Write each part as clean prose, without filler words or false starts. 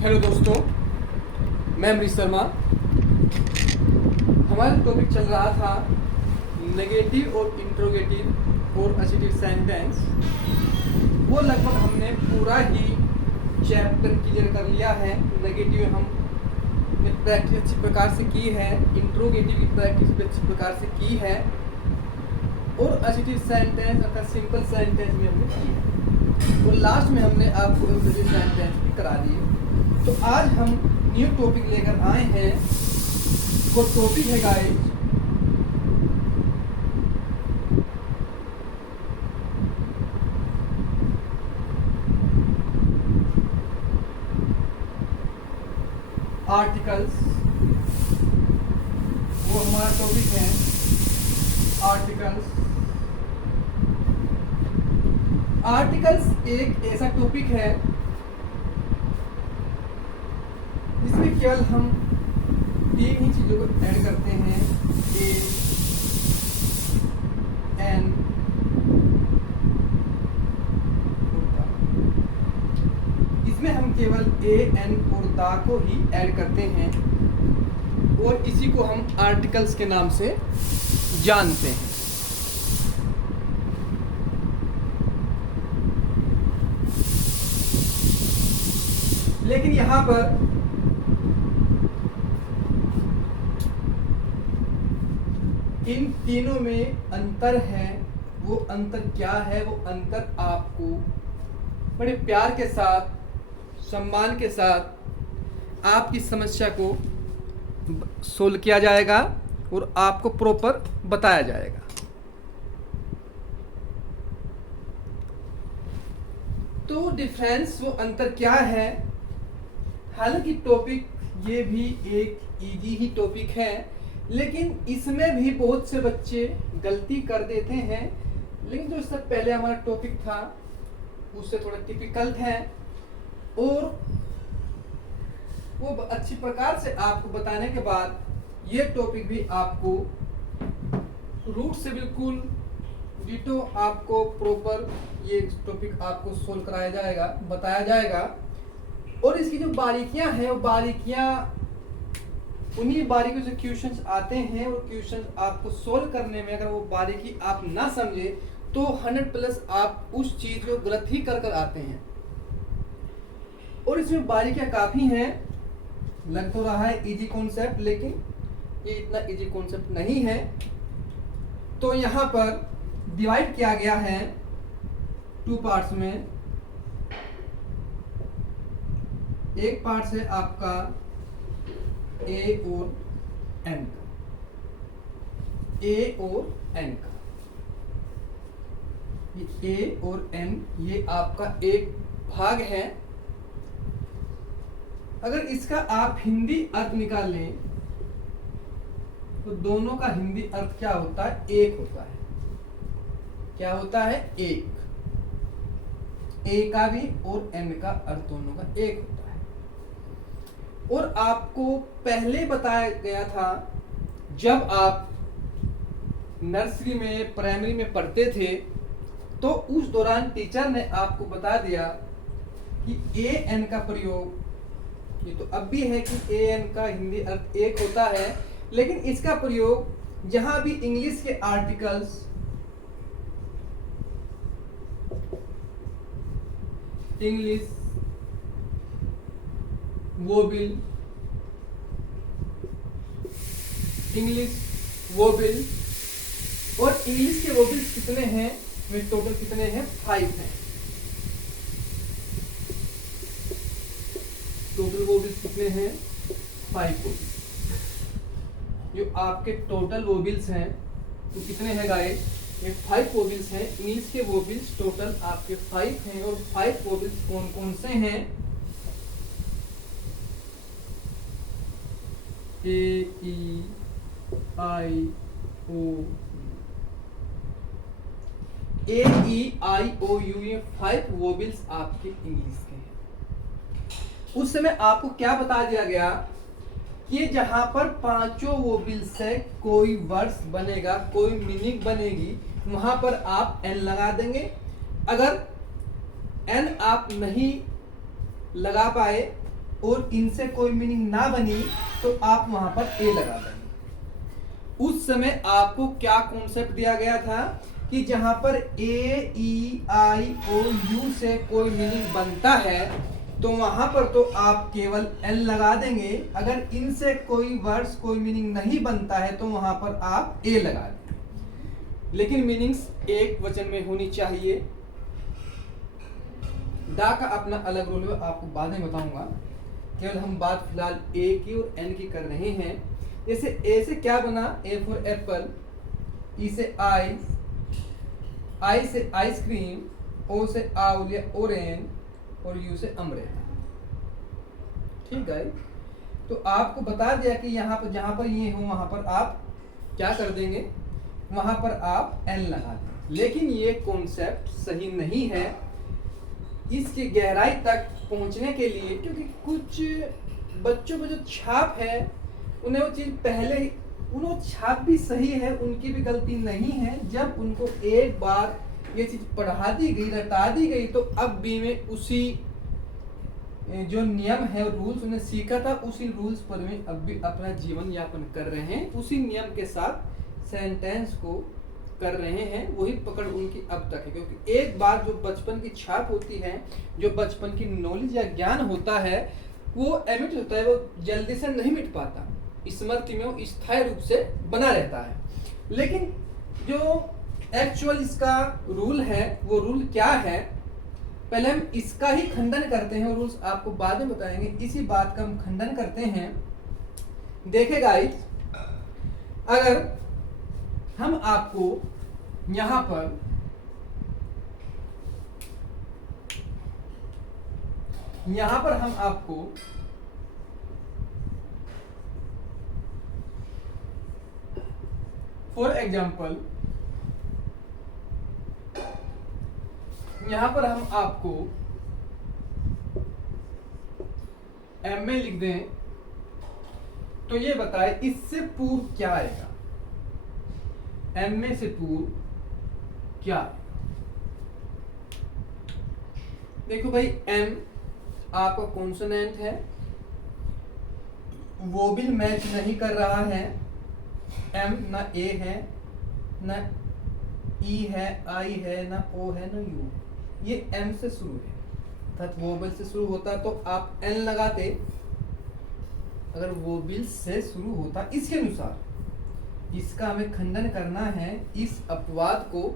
Hello दोस्तों, मैं अमरीश शर्मा। हमारा टॉपिक चल रहा था नेगेटिव और इंट्रोगेटिव और असिटिव सेंटेंस। वो लगभग हमने पूरा ही चैप्टर क्लियर कर लिया है। नेगेटिव हमने प्रैक्टिस अच्छी प्रकार से की है, इंट्रोगेटिव की प्रैक्टिस भी अच्छी प्रकार से की है और असिटिव सेंटेंस अर्थात सिंपल सेंटेंस भी हमने की है और लास्ट में हमने आपको इंट्रोगेटिव सेंटेंस भी करा दिए। तो आज हम न्यू टॉपिक लेकर आए हैं। वो टॉपिक है गाइस आर्टिकल्स। वो हमारा टॉपिक है आर्टिकल्स। आर्टिकल्स एक ऐसा टॉपिक है इसमें केवल हम तीन ही चीजों को ऐड करते हैं, ए एन और दा। इसमें हम केवल ए एन और दा को ही ऐड करते हैं और इसी को हम आर्टिकल्स के नाम से जानते हैं। लेकिन यहां पर इन तीनों में अंतर है। वो अंतर क्या है? वो अंतर आपको बड़े प्यार के साथ, सम्मान के साथ आपकी समस्या को सोल्व किया जाएगा और आपको प्रॉपर बताया जाएगा। तो डिफरेंस, वो अंतर क्या है? हालांकि टॉपिक ये भी एक इजी ही टॉपिक है, लेकिन इसमें भी बहुत से बच्चे गलती कर देते हैं। लेकिन जो इससे पहले हमारा टॉपिक था उससे थोड़ा टिपिकल है और वो अच्छी प्रकार से आपको बताने के बाद ये टॉपिक भी आपको रूट से बिल्कुल डिटो आपको प्रॉपर ये टॉपिक आपको सोल्व कराया जाएगा, बताया जाएगा। और इसकी जो बारीकियां हैं वो बारीकियां उन्हीं बारीकियों से क्वेश्चंस आते हैं और क्वेश्चंस आपको सोल्व करने में अगर वो बारीकी आप ना समझे तो 100+ आप उस चीज को गलत ही कर आते हैं। और इसमें बारीकियां काफी हैं। लग तो रहा है इजी कॉन्सेप्ट, लेकिन ये इतना इजी कॉन्सेप्ट नहीं है। तो यहाँ पर डिवाइड किया गया है 2 पार्ट्स में। एक पार्ट है आपका ए और एन का, ए और एन का। ये ए और एन ये आपका एक भाग है। अगर इसका आप हिंदी अर्थ निकाल लें तो दोनों का हिंदी अर्थ क्या होता है? एक होता है। क्या होता है? एक। ए का भी और एन का अर्थ दोनों का एक होता है। और आपको पहले बताया गया था जब आप नर्सरी में, प्राइमरी में पढ़ते थे, तो उस दौरान टीचर ने आपको बता दिया कि ए एन का प्रयोग, ये तो अब भी है कि ए एन का हिंदी अर्थ एक होता है, लेकिन इसका प्रयोग जहां भी इंग्लिश के आर्टिकल्स, इंग्लिश वोबिल, इंग्लिश वोबिल, और इंग्लिश के वोबिल्स कितने हैं? वे टोटल कितने हैं? 5 हैं। टोटल वोबिल्स कितने हैं? 5 वोबिल्स। जो आपके टोटल वोबिल्स हैं तो कितने हैं गाइस? ये 5 वोबिल्स हैं। इंग्लिश के वोबिल्स टोटल आपके 5 हैं। और 5 वोबिल्स कौन कौन से हैं? ए ई आई ओ, ए ई आई ओ यू, ये 5 वोबिल्स आपके इंग्लिश के हैं। उस समय आपको क्या बता दिया गया कि जहां पर 5 वोबिल्स से कोई वर्ड्स बनेगा, कोई मीनिंग बनेगी, वहां पर आप एन लगा देंगे। अगर एन आप नहीं लगा पाए और इनसे कोई मीनिंग ना बनी तो आप वहां पर ए लगा देंगे। उस समय आपको क्या कॉन्सेप्ट दिया गया था कि जहां पर ए ई आई ओ यू से कोई मीनिंग बनता है तो वहां पर तो आप केवल एल लगा देंगे, अगर इनसे कोई वर्ड्स कोई मीनिंग नहीं बनता है तो वहां पर आप ए लगा देंगे। लेकिन मीनिंग्स एक वचन में होनी चाहिए। दा का अपना अलग रोल है, आपको बाद में बताऊंगा। केवल हम बात फिलहाल ए की और एन की कर रहे हैं। जैसे ए से क्या बना, ए फॉर एप्पल, ई से आई से आइसक्रीम, ओ से आउल या ऑरेंज और यू से अमरेला। ठीक है, तो आपको बता दिया कि यहाँ पर जहां पर ये हो वहां पर आप क्या कर देंगे, वहां पर आप एन लगा देंगे। लेकिन ये कॉन्सेप्ट सही नहीं है इसकी गहराई तक पहुंचने के लिए, क्योंकि कुछ बच्चों पर जो छाप है उन्हें वो चीज पहले ही, उन्होंने छाप भी सही है, उनकी भी गलती नहीं है। जब उनको एक बार ये चीज पढ़ा दी गई, रटा दी गई, तो अब भी में उसी जो नियम है रूल्स उन्हें सीखा था, उसी रूल्स पर में अब भी अपना जीवन यापन कर रहे हैं, उसी नियम के साथ सेंटेंस को कर रहे हैं। वही पकड़ उनकी अब तक है, क्योंकि एक बार जो बचपन की छाप होती है, जो बचपन की नॉलेज या ज्ञान होता है, वो एमिट होता है, वो जल्दी से नहीं मिट पाता, स्मृति में वो स्थायी रूप से बना रहता है। लेकिन जो एक्चुअल इसका रूल है, वो रूल क्या है, पहले हम इसका ही खंडन करते हैं, रूल्स आपको बाद में बताएंगे। इसी बात का हम खंडन करते हैं। देखे गाइस, अगर हम आपको यहां पर हम आपको फॉर एग्जाम्पल यहां पर हम आपको एम ए लिख दें, तो ये बताए इससे पूर्व क्या आएगा, एम ए से पूर्व क्या आएगा। देखो भाई, एम आपका कॉन्सोनेंट है, वोबल मैच नहीं कर रहा है। एम ना ए है, ना ई है, आई है, ना ओ है, ना यू। ये एम से शुरू है, अर्थात वोबल से शुरू होता तो आप एन लगाते। अगर वोबल से शुरू होता इसके अनुसार, इसका हमें खंडन करना है, इस अपवाद को,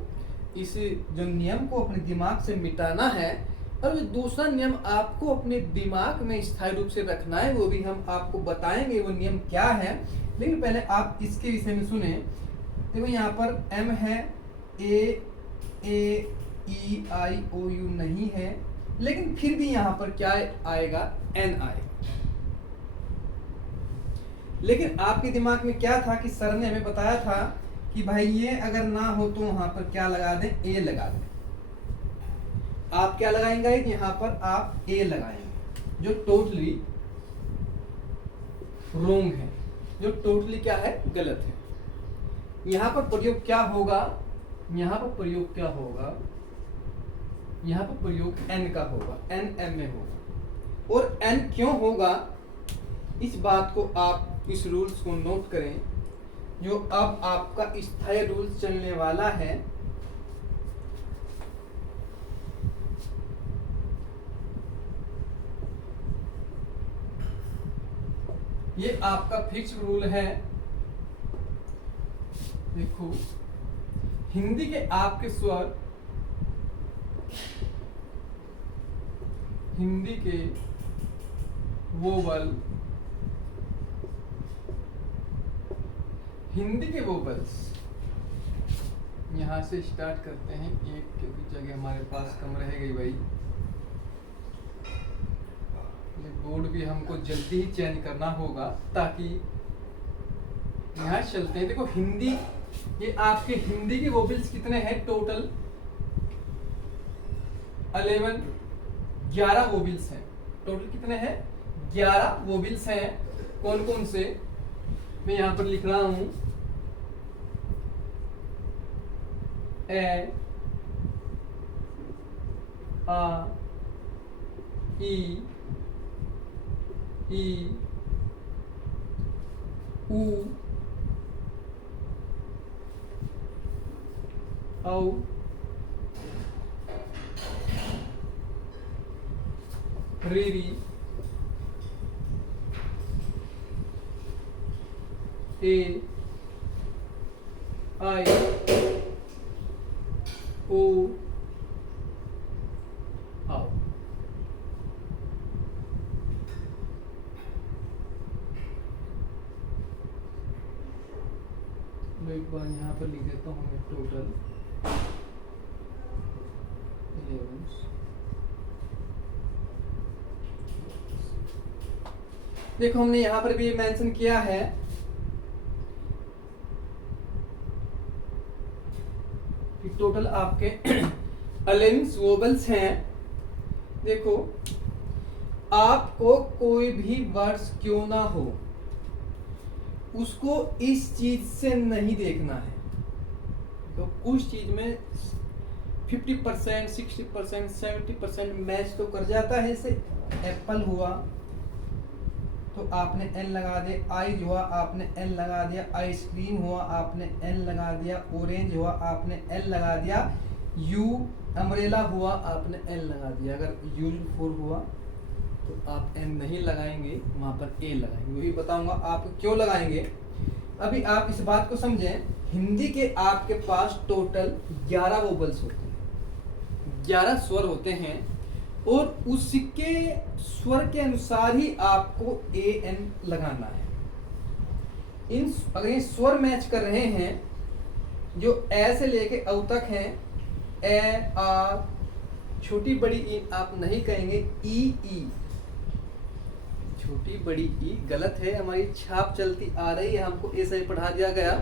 इस जो नियम को अपने दिमाग से मिटाना है। और दूसरा नियम आपको अपने दिमाग में स्थायी रूप से रखना है, वो भी हम आपको बताएंगे वो नियम क्या है। लेकिन पहले आप इसके विषय में सुने। देखो यहाँ पर एम है, ए ई आई ओ यू नहीं है, लेकिन फिर भी यहाँ पर क्या आएगा, एन आएगा। लेकिन आपके दिमाग में क्या था कि सर ने हमें बताया था कि भाई ये अगर ना हो तो वहां पर क्या लगा दें, ए लगा दें। आप क्या लगाएंगे, यहां पर आप ए लगाएंगे, जो टोटली रॉन्ग है, जो टोटली क्या है, गलत है। यहां पर प्रयोग क्या होगा, यहां पर प्रयोग क्या होगा, यहां पर प्रयोग एन का होगा, एन एम में होगा। और एन क्यों होगा, इस बात को आप इस रूल्स को नोट करें, जो अब आपका स्थायी रूल्स चलने वाला है। ये आपका फिक्स रूल है। देखो, हिंदी के आपके स्वर, हिंदी के वोवल, हिंदी के वोवल्स यहां से स्टार्ट करते हैं एक, क्योंकि जगह हमारे पास कम रह गई भाई। ये बोर्ड भी हमको जल्दी ही चेंज करना होगा, ताकि यहाँ चलते हैं। देखो हिंदी, ये आपके हिंदी के वोबल्स कितने हैं टोटल, 11 वोबल्स हैं टोटल। कितने हैं, 11 वोबल्स हैं। कौन कौन से, मैं यहाँ पर लिख रहा हूं, ए, आ, ई, ई ऊ औ री ए आई ओ आओ। मैं एक बार यहाँ पर लिख देता हूँ टोटल 11। देखो हमने यहाँ पर भी मेंशन किया है कि टोटल आपके 11 वोबल्स हैं। देखो आपको कोई भी वर्ड्स क्यों ना हो उसको इस चीज से नहीं देखना है। तो कुछ चीज में 50%, 60%, 70% मैच तो कर जाता है। जैसे एप्पल हुआ तो आपने एन लगा दिया, आइज हुआ आपने एन लगा दिया, आइसक्रीम हुआ आपने एन लगा दिया, ऑरेंज हुआ आपने एन लगा दिया, यू अम्ब्रेला हुआ आपने एन लगा दिया। अगर यूजफुल हुआ तो आप एन नहीं लगाएंगे, वहां पर ए लगाएंगे। वही बताऊंगा आप क्यों लगाएंगे। अभी आप इस बात को समझें, हिंदी के आपके पास टोटल 11 वोबल्स होते हैं, 11 स्वर होते हैं और उसके स्वर के अनुसार ही आपको ए एन लगाना है। अगर ये स्वर मैच कर रहे हैं जो ए से लेके औ तक हैं, ए आ, छोटी बड़ी ई आप नहीं कहेंगे, ई छोटी बड़ी ई गलत है, हमारी छाप चलती आ रही है, हमको ऐसे ही पढ़ा दिया गया,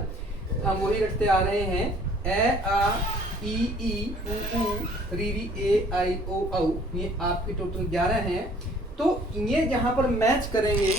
हम वही रखते आ रहे हैं। ए आ ई ऊ री ए आई ओ औ, ये आपके टोटल 11 हैं। तो ये जहां पर मैच करेंगे